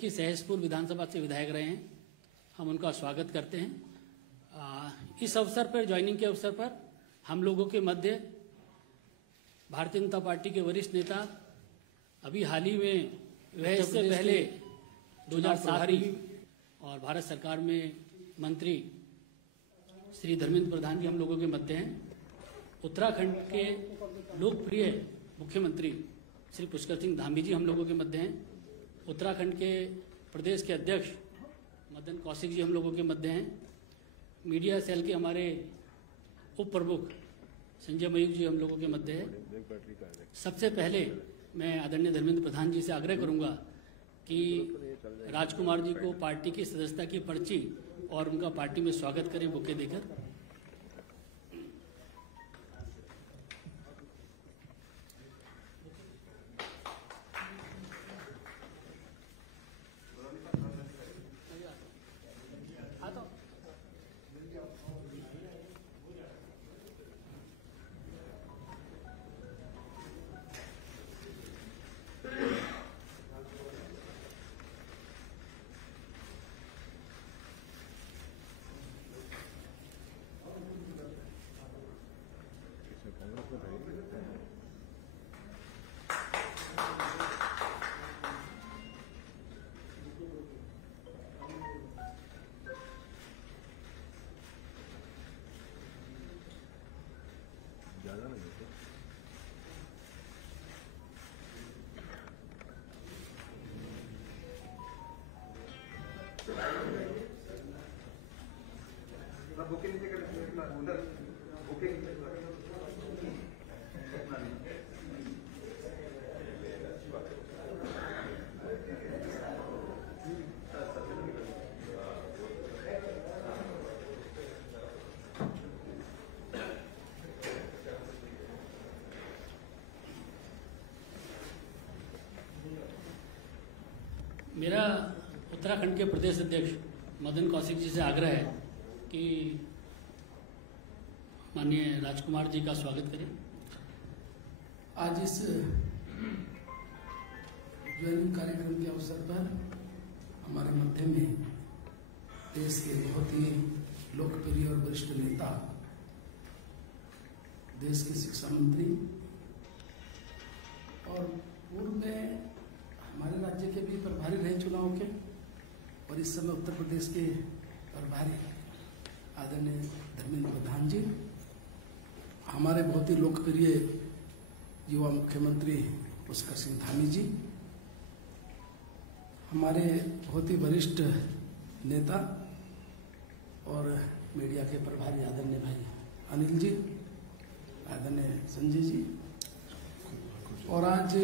की सहसपुर विधानसभा से विधायक रहे हैं, हम उनका स्वागत करते हैं। इस अवसर पर, ज्वाइनिंग के अवसर पर हम लोगों के मध्य भारतीय जनता पार्टी के वरिष्ठ नेता, अभी हाल ही में वह इससे पहले 2007 और भारत सरकार में मंत्री श्री धर्मेंद्र प्रधान जी हम लोगों के मध्य हैं। उत्तराखंड के लोकप्रिय मुख्यमंत्री श्री पुष्कर सिंह धामी जी हम लोगों के मध्य हैं। उत्तराखंड के प्रदेश के अध्यक्ष मदन कौशिक जी हम लोगों के मध्य हैं। मीडिया सेल के हमारे उप प्रमुख संजय मयूख जी हम लोगों के मध्य है। सबसे पहले मैं आदरणीय धर्मेंद्र प्रधान जी से आग्रह करूंगा कि राजकुमार जी को पार्टी की सदस्यता की पर्ची और उनका पार्टी में स्वागत करें बुके देकर। मेरा उत्तराखंड के प्रदेश अध्यक्ष मदन कौशिक जी से आग्रह है कि माननीय राजकुमार जी का स्वागत करें। आज इस ज्वाइनिंग कार्यक्रम के अवसर पर हमारे मध्य में देश के बहुत ही लोकप्रिय और वरिष्ठ नेता, देश के शिक्षा मंत्री और पूर्व में हमारे राज्य के भी प्रभारी रहे चुनाव के, और इस समय उत्तर प्रदेश के प्रभारी आदरणीय धर्मेंद्र प्रधान जी, हमारे बहुत ही लोकप्रिय युवा मुख्यमंत्री पुष्कर सिंह धामी जी, हमारे बहुत ही वरिष्ठ नेता और मीडिया के प्रभारी आदरणीय भाई अनिल जी, आदरणीय संजय जी, और आज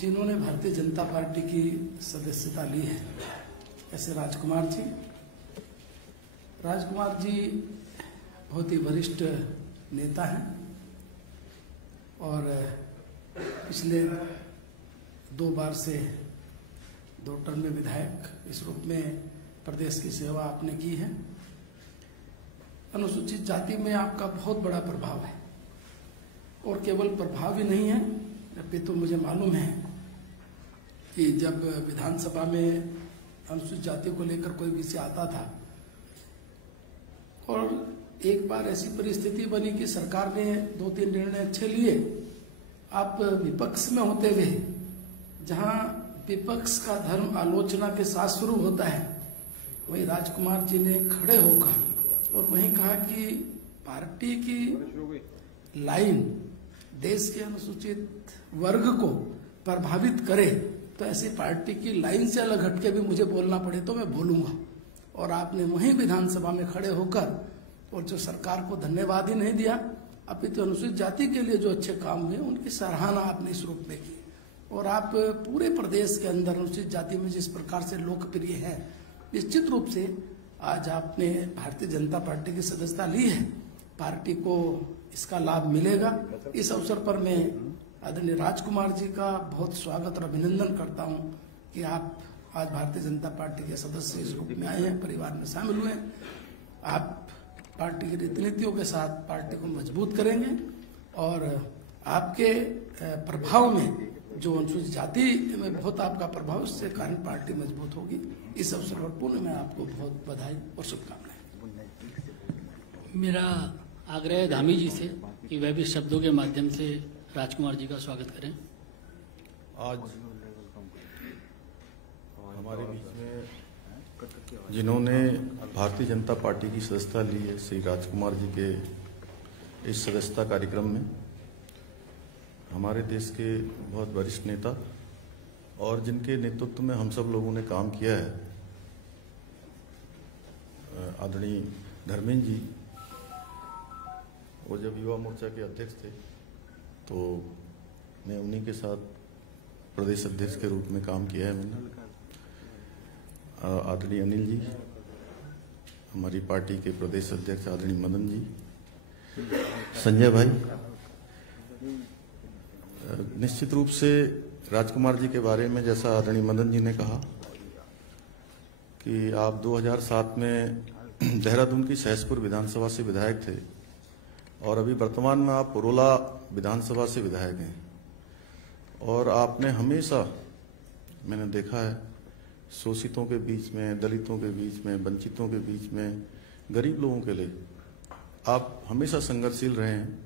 जिन्होंने भारतीय जनता पार्टी की सदस्यता ली है ऐसे राजकुमार जी। राजकुमार जी बहुत ही वरिष्ठ नेता हैं और पिछले 2 बार से 2 टर्म में विधायक इस रूप में प्रदेश की सेवा आपने की है। अनुसूचित जाति में आपका बहुत बड़ा प्रभाव है, और केवल प्रभाव ही नहीं है, अभी तो मुझे मालूम है कि जब विधानसभा में अनुसूचित जाति को लेकर कोई विषय आता था और एक बार ऐसी परिस्थिति बनी कि सरकार ने 2-3 निर्णय अच्छे लिए, आप विपक्ष में होते हुए, जहां विपक्ष का धर्म आलोचना के साथ शुरू होता है, वही राजकुमार जी ने खड़े होकर और वहीं कहा कि पार्टी की लाइन देश के अनुसूचित वर्ग को प्रभावित करे तो ऐसी पार्टी की लाइन से अलग हटके भी मुझे बोलना पड़े तो मैं बोलूंगा। और आपने वहीं विधानसभा में खड़े होकर और जो सरकार को धन्यवाद ही नहीं दिया, अपितु अनुसूचित जाति के लिए जो अच्छे काम हुए उनकी सराहना आपने इस रूप में की। और आप पूरे प्रदेश के अंदर अनुसूचित जाति में जिस प्रकार से लोकप्रिय है, निश्चित रूप से आज आपने भारतीय जनता पार्टी की सदस्यता ली है, पार्टी को इसका लाभ मिलेगा। इस अवसर पर मैं आदरणीय राजकुमार जी का बहुत स्वागत और अभिनंदन करता हूं कि आप आज भारतीय जनता पार्टी के सदस्य इस रूप में आए हैं, परिवार में शामिल हुए। आप पार्टी की रीति नीतियों के साथ पार्टी को मजबूत करेंगे और आपके प्रभाव में जो अनुसूचित जाति में बहुत आपका प्रभाव, इससे कारण पार्टी मजबूत होगी। इस अवसर पर पुनः मैं आपको बहुत बधाई और शुभकामनाएं। मेरा आग्रह है धामी जी से कि वह भी शब्दों के माध्यम से राजकुमार जी का स्वागत करें। आज हमारे बीच में जिन्होंने भारतीय जनता पार्टी की सदस्यता ली है, श्री राजकुमार जी के इस सदस्यता कार्यक्रम में हमारे देश के बहुत वरिष्ठ नेता और जिनके नेतृत्व में हम सब लोगों ने काम किया है, आदरणीय धर्मेंद्र जी, वो जब युवा मोर्चा के अध्यक्ष थे तो मैं उन्हीं के साथ प्रदेश अध्यक्ष के रूप में काम किया है मैंने। आदरणीय अनिल जी, हमारी पार्टी के प्रदेश अध्यक्ष आदरणीय मदन जी, संजय भाई, निश्चित रूप से राजकुमार जी के बारे में जैसा आदरणीय मदन जी ने कहा कि आप 2007 में देहरादून की सहसपुर विधानसभा से विधायक थे और अभी वर्तमान में आप पुरोला विधानसभा से विधायक हैं। और आपने हमेशा, मैंने देखा है, शोषितों के बीच में, दलितों के बीच में, वंचितों के बीच में, गरीब लोगों के लिए आप हमेशा संघर्षशील रहे हैं।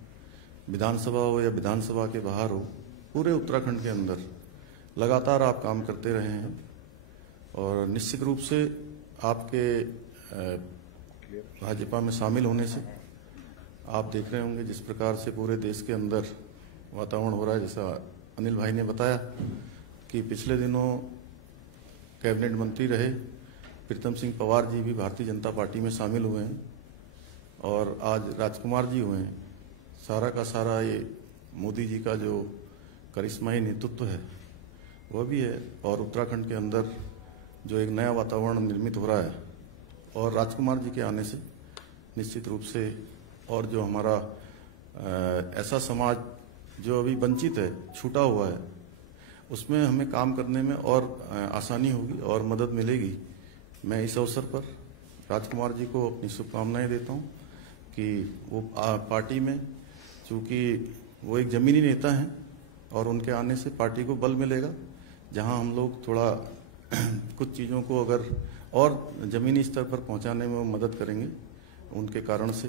विधानसभा हो या विधानसभा के बाहर हो, पूरे उत्तराखंड के अंदर लगातार आप काम करते रहे हैं। और निश्चित रूप से आपके भाजपा में शामिल होने से आप देख रहे होंगे जिस प्रकार से पूरे देश के अंदर वातावरण हो रहा है। जैसा अनिल भाई ने बताया कि पिछले दिनों कैबिनेट मंत्री रहे प्रीतम सिंह पवार जी भी भारतीय जनता पार्टी में शामिल हुए हैं और आज राजकुमार जी हुए हैं। सारा का सारा ये मोदी जी का जो करिश्माई नेतृत्व है वह भी है और उत्तराखंड के अंदर जो एक नया वातावरण निर्मित हो रहा है और राजकुमार जी के आने से निश्चित रूप से और जो हमारा ऐसा समाज जो अभी वंचित है, छूटा हुआ है, उसमें हमें काम करने में और आसानी होगी और मदद मिलेगी। मैं इस अवसर पर राजकुमार जी को अपनी शुभकामनाएं देता हूं कि वो पार्टी में, चूंकि वो एक जमीनी नेता हैं और उनके आने से पार्टी को बल मिलेगा। जहां हम लोग थोड़ा कुछ चीज़ों को अगर और जमीनी स्तर पर पहुंचाने में वो मदद करेंगे, उनके कारण से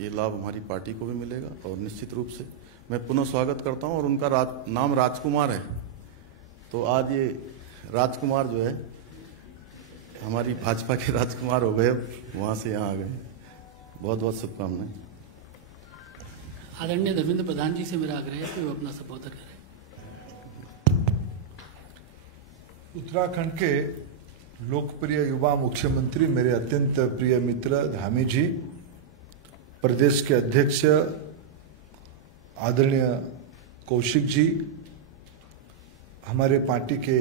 ये लाभ हमारी पार्टी को भी मिलेगा। और निश्चित रूप से मैं पुनः स्वागत करता हूं। और उनका नाम राजकुमार है, तो आज ये राजकुमार जो है हमारी भाजपा के राजकुमार हो गए, वहां से यहाँ आ गए। बहुत बहुत शुभकामनाएं। आदरणीय धर्मेंद्र प्रधान जी से मेरा आग्रह है कि वो अपना संबोधन करें। उत्तराखंड के लोकप्रिय युवा मुख्यमंत्री, मेरे अत्यंत प्रिय मित्र धामी जी, प्रदेश के अध्यक्ष आदरणीय कौशिक जी, हमारे पार्टी के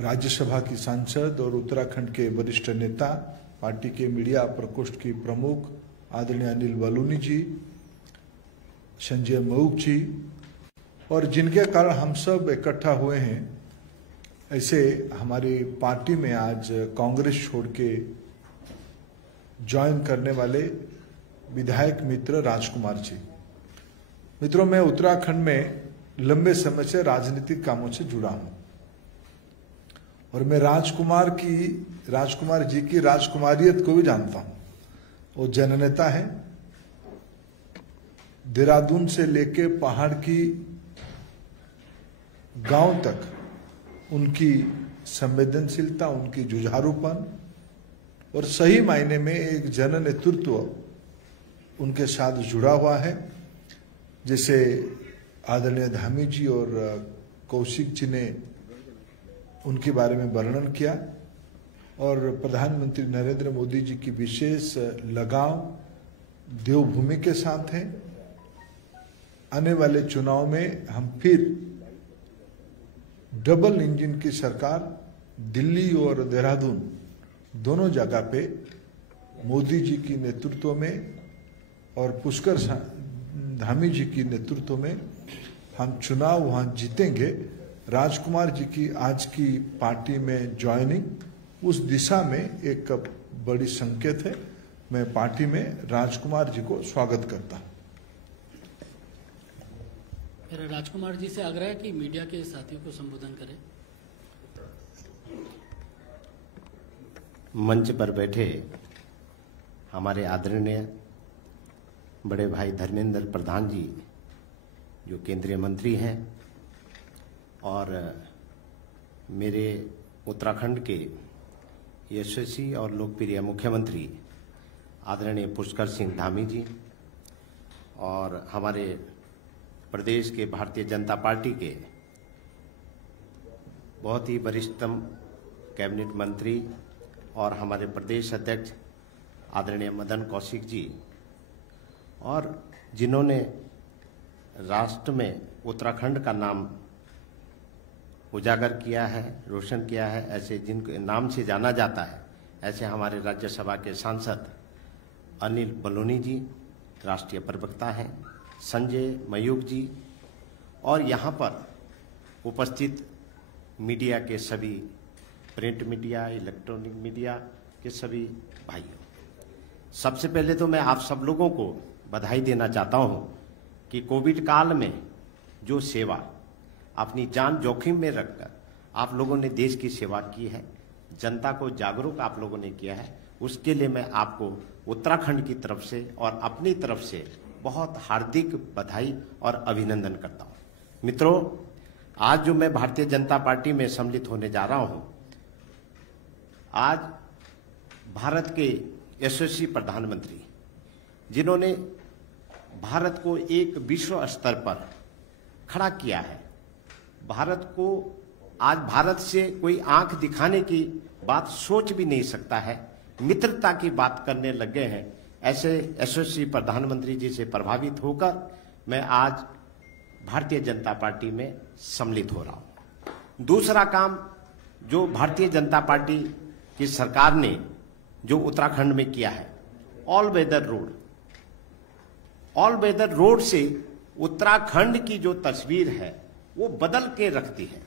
राज्यसभा की सांसद और उत्तराखंड के वरिष्ठ नेता, पार्टी के मीडिया प्रकोष्ठ की प्रमुख आदरणीय अनिल बलूनी जी, संजय मऊक जी, और जिनके कारण हम सब इकट्ठा हुए हैं, ऐसे हमारी पार्टी में आज कांग्रेस छोड़ के ज्वाइन करने वाले विधायक मित्र राजकुमार जी। मित्रों, मैं उत्तराखंड में लंबे समय से राजनीतिक कामों से जुड़ा हूं और मैं राजकुमार जी की राजकुमारियत को भी जानता हूं। वो जननेता है। देहरादून से लेके पहाड़ की गांव तक उनकी संवेदनशीलता, उनकी जुझारूपन और सही मायने में एक जन नेतृत्व उनके साथ जुड़ा हुआ है। जैसे आदरणीय धामी जी और कौशिक जी ने उनके बारे में वर्णन किया और प्रधानमंत्री नरेंद्र मोदी जी की विशेष लगाव देवभूमि के साथ है। आने वाले चुनाव में हम फिर डबल इंजन की सरकार दिल्ली और देहरादून दोनों जगह पे मोदी जी की नेतृत्व में और पुष्कर धामी जी की नेतृत्व में हम चुनाव वहां जीतेंगे। राजकुमार जी की आज की पार्टी में ज्वाइनिंग उस दिशा में एक बड़ी संकेत है। मैं पार्टी में राजकुमार जी को स्वागत करता हूं। मेरा राजकुमार जी से आग्रह है कि मीडिया के साथियों को संबोधन करें। मंच पर बैठे हमारे आदरणीय बड़े भाई धर्मेंद्र प्रधान जी, जो केंद्रीय मंत्री हैं, और मेरे उत्तराखंड के यशस्वी और लोकप्रिय मुख्यमंत्री आदरणीय पुष्कर सिंह धामी जी, और हमारे प्रदेश के भारतीय जनता पार्टी के बहुत ही वरिष्ठतम कैबिनेट मंत्री और हमारे प्रदेश अध्यक्ष आदरणीय मदन कौशिक जी, और जिन्होंने राष्ट्र में उत्तराखंड का नाम उजागर किया है, रोशन किया है, ऐसे जिनके नाम से जाना जाता है, ऐसे हमारे राज्यसभा के सांसद अनिल बलूनी जी, राष्ट्रीय प्रवक्ता हैं, संजय मयूख जी, और यहाँ पर उपस्थित मीडिया के सभी, प्रिंट मीडिया, इलेक्ट्रॉनिक मीडिया के सभी भाइयों, सबसे पहले तो मैं आप सब लोगों को बधाई देना चाहता हूँ कि कोविड काल में जो सेवा, अपनी जान जोखिम में रखकर आप लोगों ने देश की सेवा की है, जनता को जागरूक आप लोगों ने किया है, उसके लिए मैं आपको उत्तराखंड की तरफ से और अपनी तरफ से बहुत हार्दिक बधाई और अभिनंदन करता हूँ। मित्रों, आज जो मैं भारतीय जनता पार्टी में सम्मिलित होने जा रहा हूँ, आज भारत के यशस्वी प्रधानमंत्री, जिन्होंने भारत को एक विश्व स्तर पर खड़ा किया है, भारत को आज भारत से कोई आंख दिखाने की बात सोच भी नहीं सकता है, मित्रता की बात करने लग गए हैं, ऐसे यशस्वी प्रधानमंत्री जी से प्रभावित होकर मैं आज भारतीय जनता पार्टी में सम्मिलित हो रहा हूं। दूसरा काम जो भारतीय जनता पार्टी की सरकार ने जो उत्तराखंड में किया है, all weather road, all weather road से उत्तराखंड की जो तस्वीर है वो बदल के रखती है।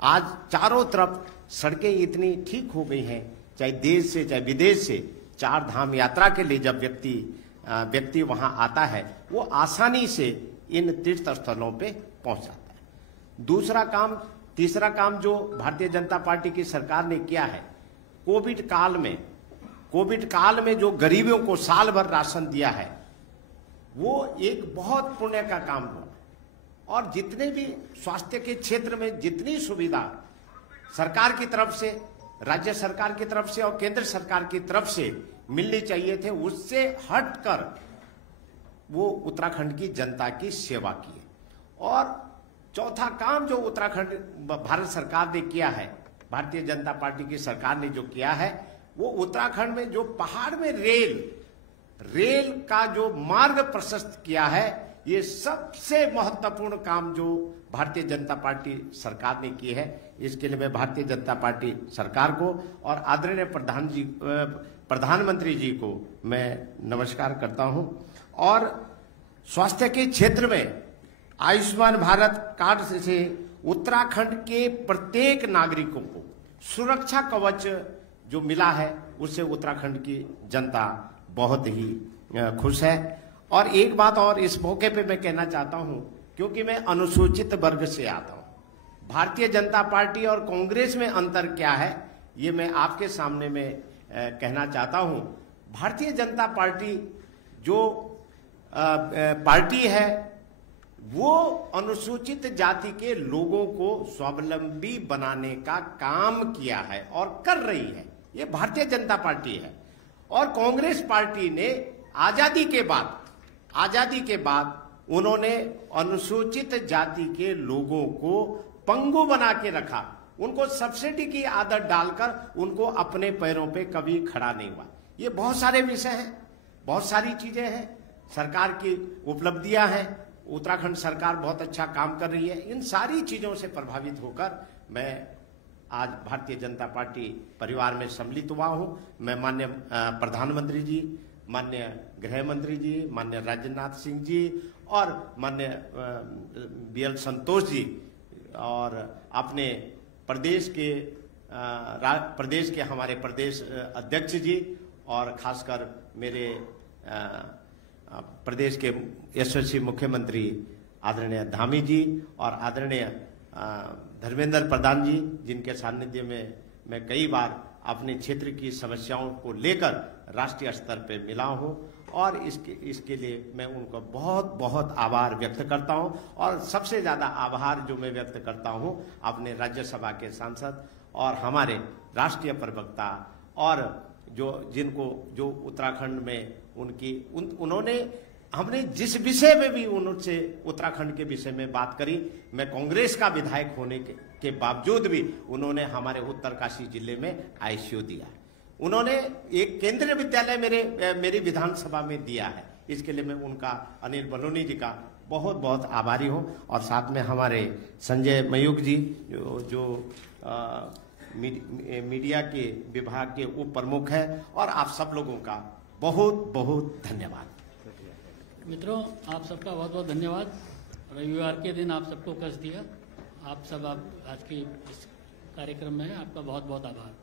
आज चारों तरफ सड़कें इतनी ठीक हो गई हैं, चाहे देश से चाहे विदेश से, चार धाम यात्रा के लिए जब व्यक्ति वहां आता है, वो आसानी से इन तीर्थ स्थलों पे पहुंच जाता है। तीसरा काम जो भारतीय जनता पार्टी की सरकार ने किया है, कोविड काल में जो गरीबों को साल भर राशन दिया है, वो एक बहुत पुण्य का काम हुआ। और जितने भी स्वास्थ्य के क्षेत्र में जितनी सुविधा सरकार की तरफ से, राज्य सरकार की तरफ से और केंद्र सरकार की तरफ से मिलनी चाहिए थे, उससे हटकर वो उत्तराखंड की जनता की सेवा की है। और चौथा काम जो उत्तराखंड भारत सरकार ने किया है, भारतीय जनता पार्टी की सरकार ने जो किया है, वो उत्तराखंड में जो पहाड़ में रेल का जो मार्ग प्रशस्त किया है, ये सबसे महत्वपूर्ण काम जो भारतीय जनता पार्टी सरकार ने की है। इसके लिए मैं भारतीय जनता पार्टी सरकार को और आदरणीय प्रधानमंत्री जी को मैं नमस्कार करता हूं। और स्वास्थ्य के क्षेत्र में आयुष्मान भारत कार्ड से उत्तराखंड के प्रत्येक नागरिकों को सुरक्षा कवच जो मिला है, उससे उत्तराखंड की जनता बहुत ही खुश है। और एक बात और इस मौके पे मैं कहना चाहता हूं, क्योंकि मैं अनुसूचित वर्ग से आता हूं, भारतीय जनता पार्टी और कांग्रेस में अंतर क्या है, ये मैं आपके सामने में कहना चाहता हूं। भारतीय जनता पार्टी जो पार्टी है, वो अनुसूचित जाति के लोगों को स्वावलंबी बनाने का काम किया है और कर रही है, ये भारतीय जनता पार्टी है। और कांग्रेस पार्टी ने आजादी के बाद उन्होंने अनुसूचित जाति के लोगों को पंगु बना के रखा, उनको सब्सिडी की आदत डालकर उनको अपने पैरों पे कभी खड़ा नहीं हुआ। ये बहुत सारे विषय हैं, बहुत सारी चीजें हैं, सरकार की उपलब्धियां हैं, उत्तराखंड सरकार बहुत अच्छा काम कर रही है। इन सारी चीजों से प्रभावित होकर मैं आज भारतीय जनता पार्टी परिवार में सम्मिलित हुआ हूं। मैं माननीय प्रधानमंत्री जी, माननीय गृह मंत्री जी, माननीय राजनाथ सिंह जी और माननीय BL संतोष जी और अपने प्रदेश के हमारे प्रदेश अध्यक्ष जी और खासकर मेरे प्रदेश के यशस्वी मुख्यमंत्री आदरणीय धामी जी और आदरणीय धर्मेंद्र प्रधान जी, जिनके सानिध्य में मैं कई बार अपने क्षेत्र की समस्याओं को लेकर राष्ट्रीय स्तर पर मिला हूं और इसके लिए मैं उनका बहुत बहुत आभार व्यक्त करता हूं। और सबसे ज्यादा आभार जो मैं व्यक्त करता हूं अपने राज्यसभा के सांसद और हमारे राष्ट्रीय प्रवक्ता और जो उत्तराखंड में उन्होंने हमने जिस विषय में भी उनसे उत्तराखंड के विषय में बात करी, मैं कांग्रेस का विधायक होने के बावजूद भी उन्होंने हमारे उत्तरकाशी जिले में आईसीयू दिया। उन्होंने एक केंद्रीय विद्यालय मेरी विधानसभा में दिया है। इसके लिए मैं उनका, अनिल बलूनी जी का बहुत बहुत आभारी हूं। और साथ में हमारे संजय मयूख जी जो मीडिया के विभाग के उप प्रमुख है, और आप सब लोगों का बहुत बहुत धन्यवाद। मित्रों, आप सबका बहुत बहुत धन्यवाद। रविवार के दिन आप सबको कष्ट दिया। आप सब आज के इस कार्यक्रम में आपका बहुत बहुत आभार।